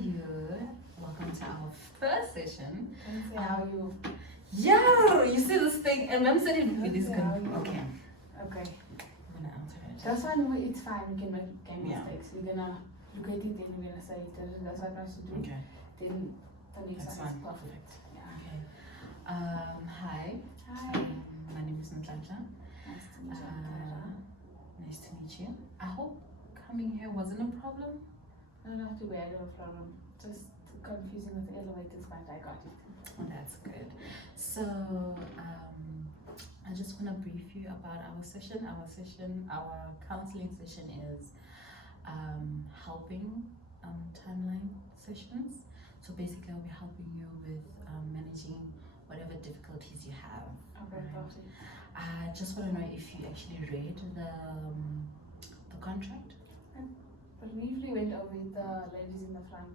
you? Welcome to our first session. Let's see how you. Yeah, you see this thing, and I'm sitting with this Yeah, gun. you- Okay, Okay. I'm gonna answer it. That's one way it's fine. We can make Yeah. mistakes. We're gonna look at it, then we're gonna say that's what I should do. Okay, Then the next that's one is fine. perfect. Yeah. Okay. Hi. Hi. My name is Ntlantla. Nice to meet you. Nice to meet you. I hope coming here wasn't a problem. No, not too bad. No problem. Just confusing with the elevators, but I got it. Oh, that's good. So, I just want to brief you about our session. Our counseling session is helping timeline sessions. So basically, I'll be helping you with managing whatever difficulties you have. Okay, Right. perfect. I just want to know if you actually read the contract. But we usually went over with the ladies in the front,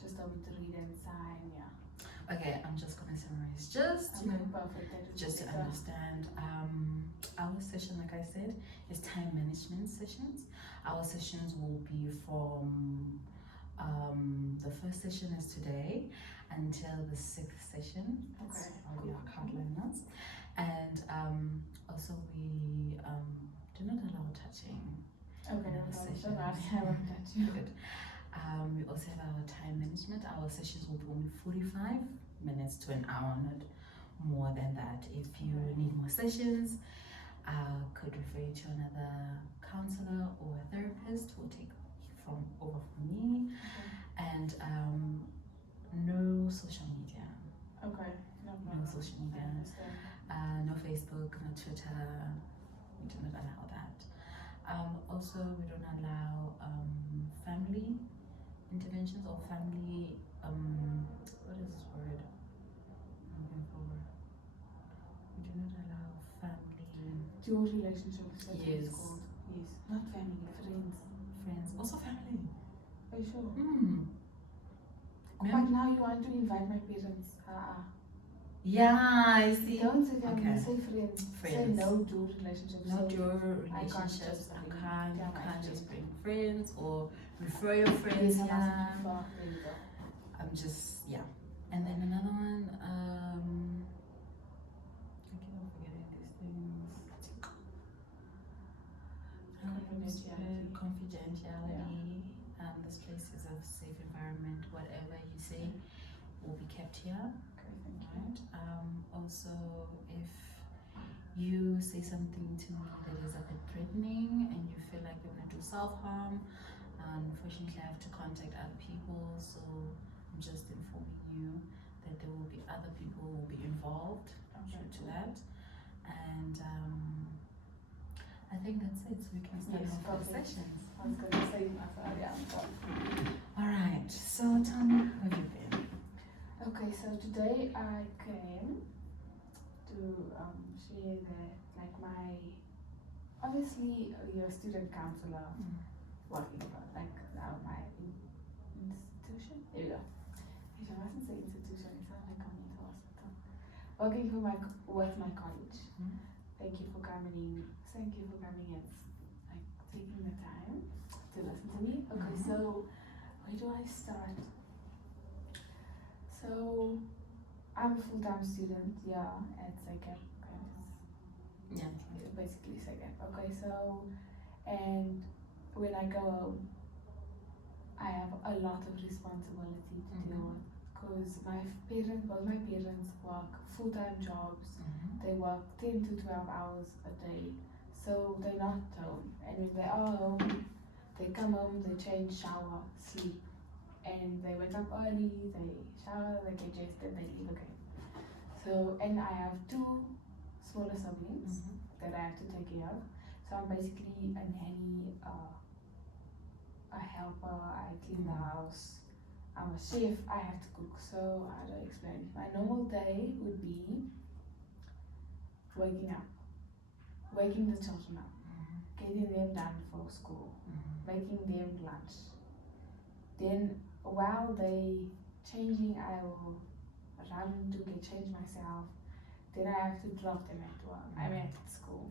just over to read and sign. Yeah. Okay, I'm just gonna summarize just Okay, perfect. That would just be to better. understand. Our session, like I said, is time management sessions. Our sessions will be from the first session is today until the sixth session. That's Okay, how we cool. outline us. And also we do not allow touching. Okay, no Another problem. session. Don't worry, I won't touch you. Good. We also have our time management. Our sessions will be only 45 minutes to an hour, not more than that. If you need more sessions, I could refer you to another counselor or a therapist who will take over from me. Okay. And no social media. Okay, no No problem. social I media. understand. No Facebook, no Twitter. We do not allow that. Also, we don't allow family interventions or family. What is this word? I'm looking for. We do not allow family, Your relationship is what Yes. it's called. Yes. Not family, friends. friends, also family. Are you sure? Mem- But now you want to invite my parents. Yeah, I see. Don't say family, Okay. say friends. Say Friends. no dual relationship. Not so your I can't relationships. just You bring- can't. yeah, You my can't just friend. bring friends or refer your friends. Yes, I Yeah. mustn't refer. There you go. I'm just yeah. And then another one. I keep on forgetting these things. Confidentiality. Confidentiality. This place is a safe environment. Whatever you say will be kept here. Okay, thank you. Right. Also, if you say something to me that is a bit threatening and you feel like you're gonna do self-harm, unfortunately I have to contact other people, so I'm just informing you that there will be other people who will be involved due to that. And I think that's it, so we can start Yes, off with the perfect. sessions. I was gonna say myself, yeah. Alright, so tell me, where have you been? Okay, so today I came to share that, like, my obviously you're a student counselor working for like my institution. There we go. I mustn't say institution. It sounds like a mental hospital. Working for with my college. Mhm. Thank you for coming. Thank you for coming and like taking the time to listen to me. Okay, Mhm. so where do I start? So I'm a full-time student, yeah, at SECAP campus. Yeah. Basically SECAP. Okay, so and when I go home, I have a lot of responsibility to deal Mhm. with because both my parents work full-time jobs. Mhm. They work 10 to 12 hours a day, so they're not home. And when they are home, they come home, they change, shower, sleep, and they wake up early, they shower, they get dressed, and they leave again. So, and I have two smaller siblings Mhm. that I have to take care of. So I'm basically a nanny, a helper, I clean the house. I'm a chef, I have to cook. So how do I explain? My normal day would be waking up, waking the children up, Mhm. getting them done for school, Mhm. making them lunch. Then while they changing, I will run to get changed myself. Then I have to drop them at work. I'm at school.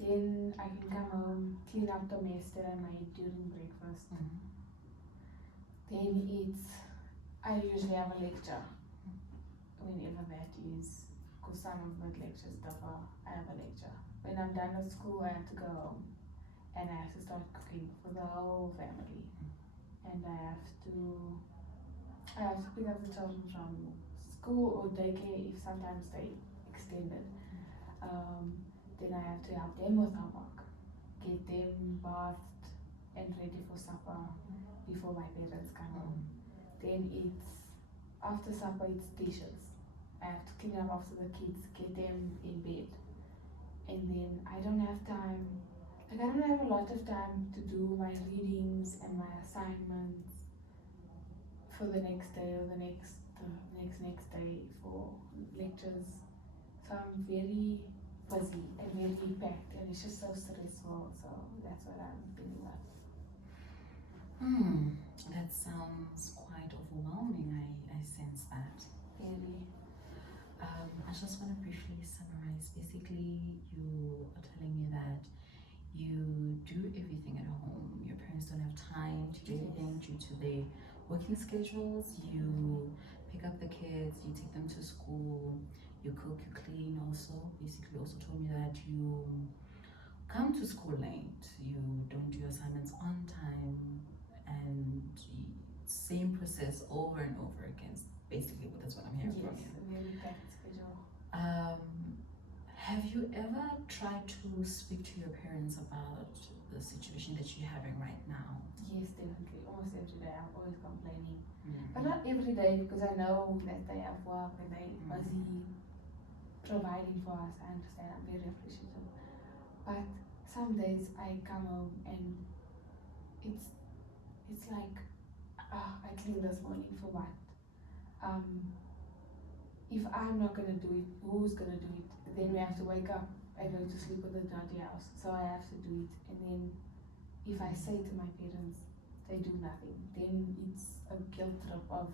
Then I can come home, clean up the mess that I made during breakfast. Mhm. Then I usually have a lecture whenever that is, because some of my lectures differ. I have a lecture. When I'm done with school, I have to go home and I have to start cooking for the whole family. And I have to pick up the children from school or daycare if sometimes they extend it. Then I have to help them with homework, get them bathed and ready for supper before my parents come home. Then after supper it's dishes. I have to clean up after the kids, get them in bed. And then I don't have time, I don't have a lot of time to do my readings and my assignments for the next day or the next day for lectures. So I'm very busy and very packed and it's just so stressful. So that's what I'm feeling about. That sounds quite overwhelming. I sense that. Very. I just want to briefly summarize. Basically, you are telling me that you do everything at home. Your parents don't have time to do anything due to their working schedules. You pick up the kids, you take them to school, you cook, you clean also. Basically, also told me that you come to school late, you don't do your assignments on time, and same process over and over again. Basically, that's what I'm hearing from you. Yes, a very packed schedule. Have you ever tried to speak to your parents about the situation that you're having right now? Yes, definitely. Almost every day I'm always complaining. But not every day because I know that they have work and they busy providing for us. I understand. I'm very appreciative. But some days I come home and it's like I cleaned this morning for what? If I'm not gonna do it, who's gonna do it? Then we have to wake up and go to sleep with a dirty house. So I have to do it. And then if I say to my parents, they do nothing. Then it's a guilt trip of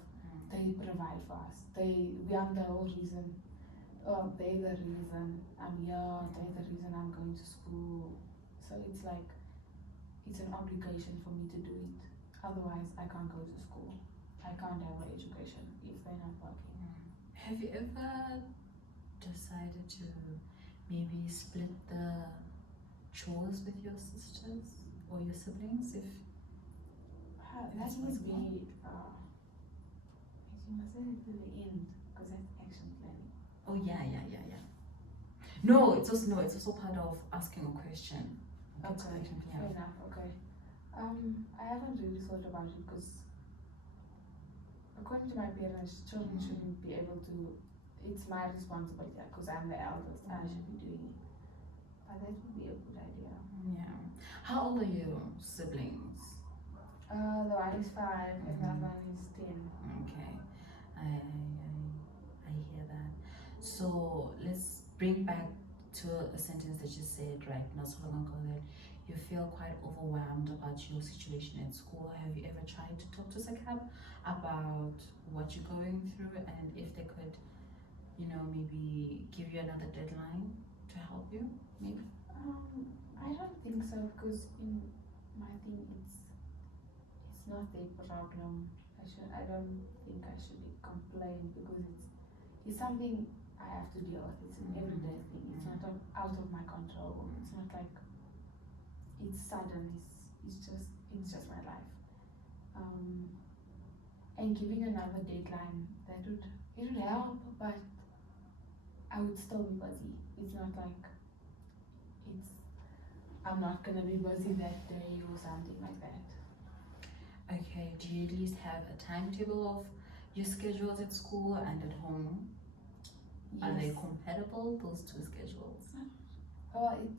they provide for us. We are the whole reason. Oh, they're the reason I'm here. They're the reason I'm going to school. So it's like it's an obligation for me to do it. Otherwise, I can't go to school. I can't have an education if they're not working. Have you ever decided to maybe split the chores with your sisters or your siblings? If that would be you must say it to the end because that's action planning. Oh yeah. No, it's also part of asking a question. Okay, fair enough. Okay. I haven't really thought about it because according to my parents, children shouldn't be able to. It's my responsibility because I'm the eldest. I should be doing it. But that would be a good idea. Yeah. How old are your siblings? The one is 5 and the other one is 10. Okay, I hear that. So let's bring back to a sentence that you said right not so long ago that you feel quite overwhelmed about your situation at school. Have you ever tried to talk to SACAB about what you're going through and if they could, maybe give you another deadline to help you, maybe? I don't think so because in my thing it's not their problem. I don't think I should complain because it's something I have to deal with. It's an everyday thing. It's not out of my control. It's not like it's sudden. It's just my life. And giving another deadline it would help, but I would still be busy. It's not like I'm not gonna be busy that day or something like that. Okay, do you at least have a timetable of your schedules at school and at home? Yes. Are they compatible, those two schedules? Oh, it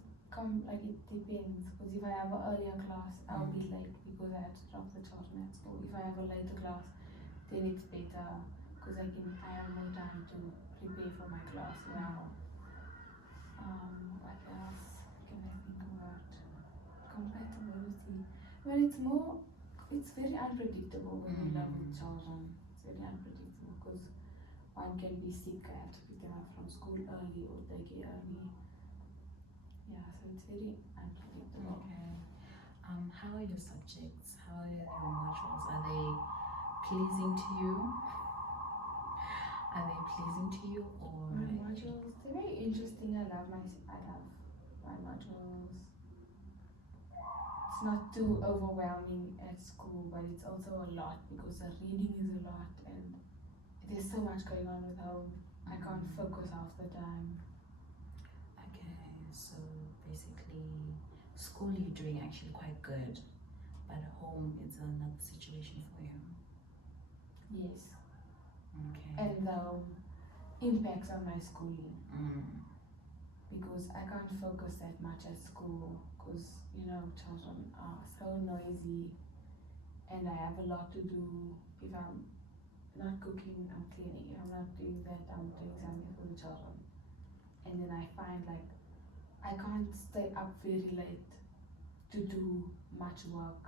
depends. Because if I have an earlier class, I'll be late because I have to drop the children at school. If I have a later class, then it's better because I have more time to prepare for my class now. What else can I think about? Compatibility. Well, it's very unpredictable when you live with children. It's very unpredictable because one can be sick. I have to pick them up from school early or daycare early. Yeah, so it's very unpredictable. Okay. How are your subjects? How are your modules? Are they pleasing to you? Are they pleasing to you, or My modules, they're very interesting. I love my modules. It's not too overwhelming at school, but it's also a lot because the reading is a lot and there's so much going on with home. I can't focus half the time. Okay, so basically, school you're doing actually quite good, but home is another situation for you. Yes. Okay. And the impacts on my schooling Mm. because I can't focus that much at school because children are so noisy and I have a lot to do. If I'm not cooking, I'm cleaning. If I'm not doing that, I'm doing something for the children. And then I find like I can't stay up very late to do much work,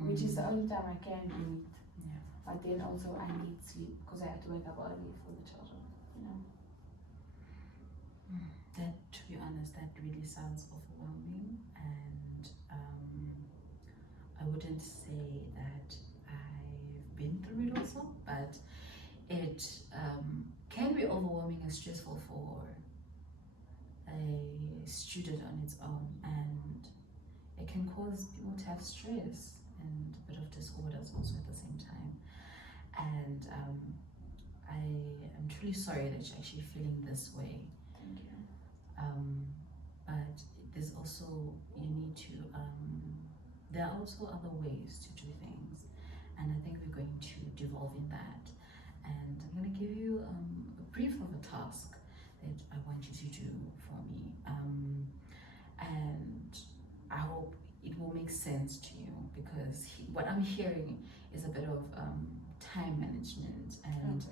which is the only time I can do it. Yeah. But then also I need sleep because I have to wake up early for the children. That, to be honest, that really sounds overwhelming, and I wouldn't say that I've been through it also, but it can be overwhelming and stressful for a student on its own, and it can cause people to have stress and a bit of disorders also at the same time. And I am truly sorry that you're actually feeling this way. Thank you. But there's also, you need to, there are also other ways to do things, and I think we're going to devolve in that. And I'm going to give you a brief of a task that I want you to do for me, and I hope it will make sense to you, because what I'm hearing is a bit of time management and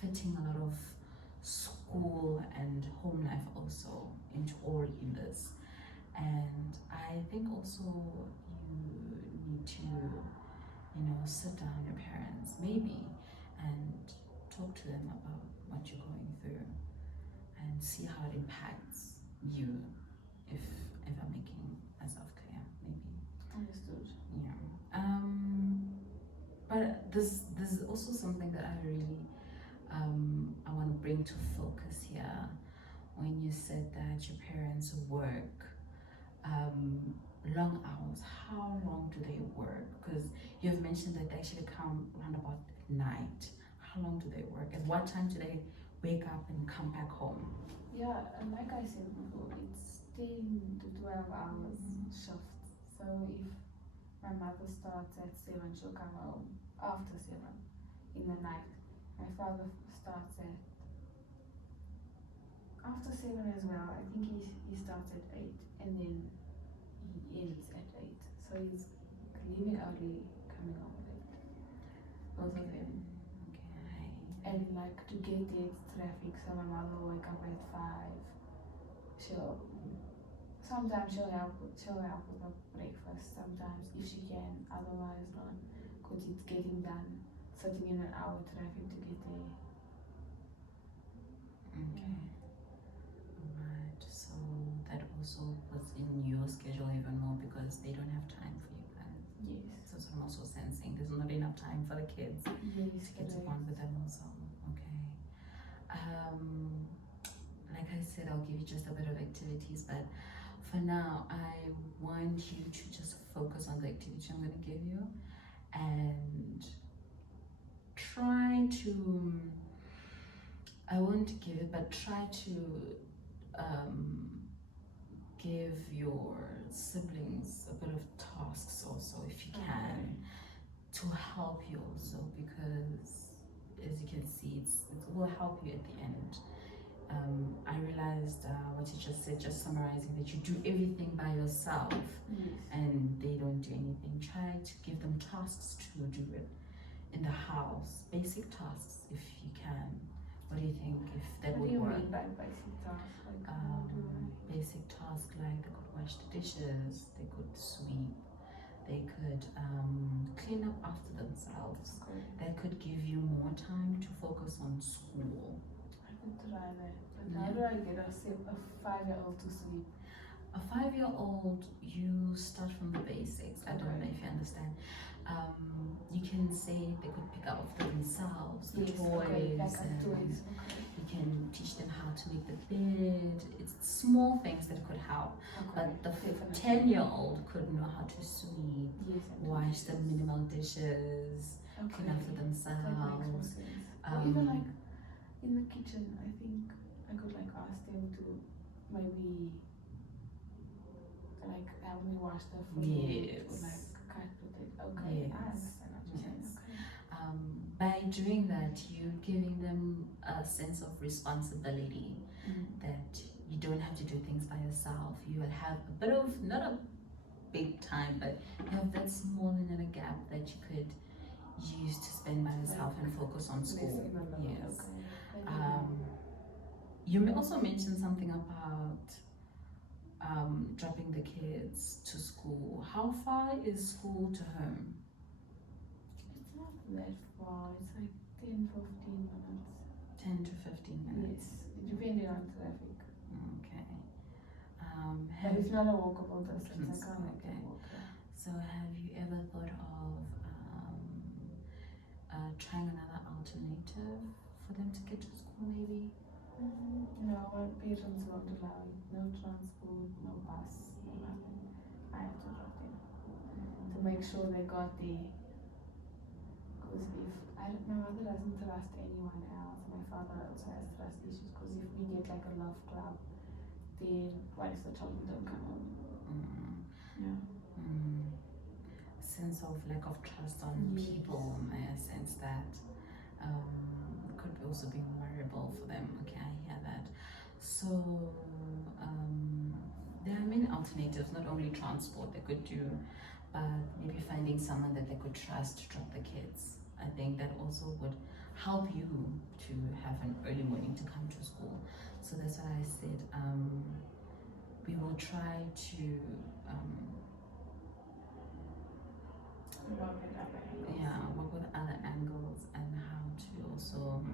fitting a lot of school and home life also into all in this. And I think also you need to, sit down your parents maybe and talk to them about what you're going through and see how it impacts you, if I'm making myself clear, maybe. Understood. Yeah. But this is also something that I really I want to bring to focus here. When you said that your parents work long hours, how long do they work? Because you have mentioned that they actually come around about night. How long do they work? At what time do they wake up and come back home? Yeah, and like I said before, it's 10 to 12 hours shift. So if my mother starts at 7, she'll come home after 7 in the night. My father starts at after 7 as well. I think he starts at 8 and then he ends at 8. So he's leaving early, coming home late. Both of them. Okay. And like to get there, it's traffic, so my mother will wake up at 5. Sometimes she'll help with the breakfast, sometimes if she can, otherwise not, because it's getting done, sitting in an hour traffic to get there. Okay. Alright, so that also puts in your schedule even more, because they don't have time for you guys. Yes. So I'm also sensing there's not enough time for the kids Yes, to get to bond with them also. Okay. Like I said, I'll give you just a bit of activities, but for now, I want you to just focus on the activity I'm going to give you, and try to, I won't give it, but try to give your siblings a bit of tasks also, if you can, to help you also, because as you can see, it will help you at the end. I realized what you just said, just summarizing, that you do everything by yourself. Yes. And they don't do anything. Try to give them tasks to do it in the house, basic tasks if you can. What do you think, if that would work? What do you mean by basic tasks? Like how do I? Basic tasks like they could wash the dishes, they could sweep, they could clean up after themselves. Okay. That could give you more time to focus on school. I could try that. But how do I get a 5-year-old to sleep? A 5-year-old, you start from the basics. I don't know if you understand. You can say they could pick up for themselves the Yes, toys, okay, like and toys, okay. you can teach them how to make the bed. It's small things that could help. Okay, But the definitely. 10-year-old could know how to sweep, Yes, and wash the dishes. minimal dishes, Okay. clean up for That makes more themselves. sense. Or even like Um, in the kitchen, I think I could like ask them to maybe like help me wash the food Yes. or like cut potato. Okay, I Yes. understand what you're saying. Yes. Okay. By doing that, you're giving them a sense of responsibility that you don't have to do things by yourself. You will have a bit of, not a big time, but you have that small little gap that you could use to spend by yourself and focus on school. Lesson alone. Yes. Okay. Thank you. You may also mention something about dropping the kids to school. How far is school to home? It's not that far. It's like 10, 15 minutes. 10 to 15 minutes. Yes, depending on traffic. Okay. But Have, it's not a walkable distance. I can't Okay. like walk. so have you ever thought of trying another alternative for them to get to school maybe? No, my parents won't allow it. No transport, no bus, no nothing. I have to drop them to make sure they got there. Because if my mother doesn't trust anyone else, my father also has trust issues. Because if we get like a love club, then what if the child don't come home? Yeah. Sense of lack of trust on Yes. people, in a sense that could also be worryable for them. Okay, I hear that. So there are many alternatives, not only transport they could do, but maybe finding someone that they could trust to drop the kids. I think that also would help you to have an early morning to come to school. So that's why I said we will try to Work it up. work with other angles and how to also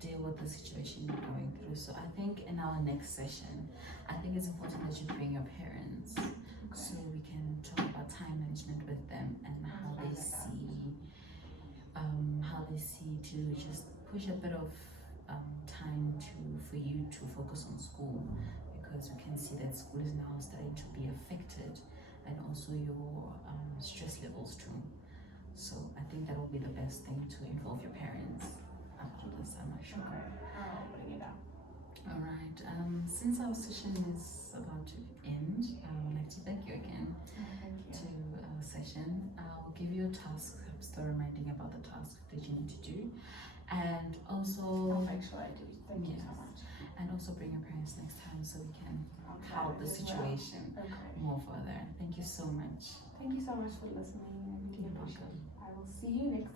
deal with the situation you're going through. So I think in our next session, I think it's important that you bring your parents so we can talk about time management with them and how they see to just push a bit of time for you to focus on school, because we can see that school is now starting to be affected, and also your stress levels too. So I think that will be the best thing to involve your parents after the summer show. Okay, I'll bring it up. All right. Since our session is about to end, I would like to thank you again Thank you. to our session. I'll give you a task. I'm still reminding about the task that you need to do, and I'll also make sure I do. Thank you so Yes. much. and also bring your parents next time so we can I'll try help the it as well. situation Okay. more further. Thank you so much. Thank you so much for listening. I really You're appreciate welcome. it. I will see you next time.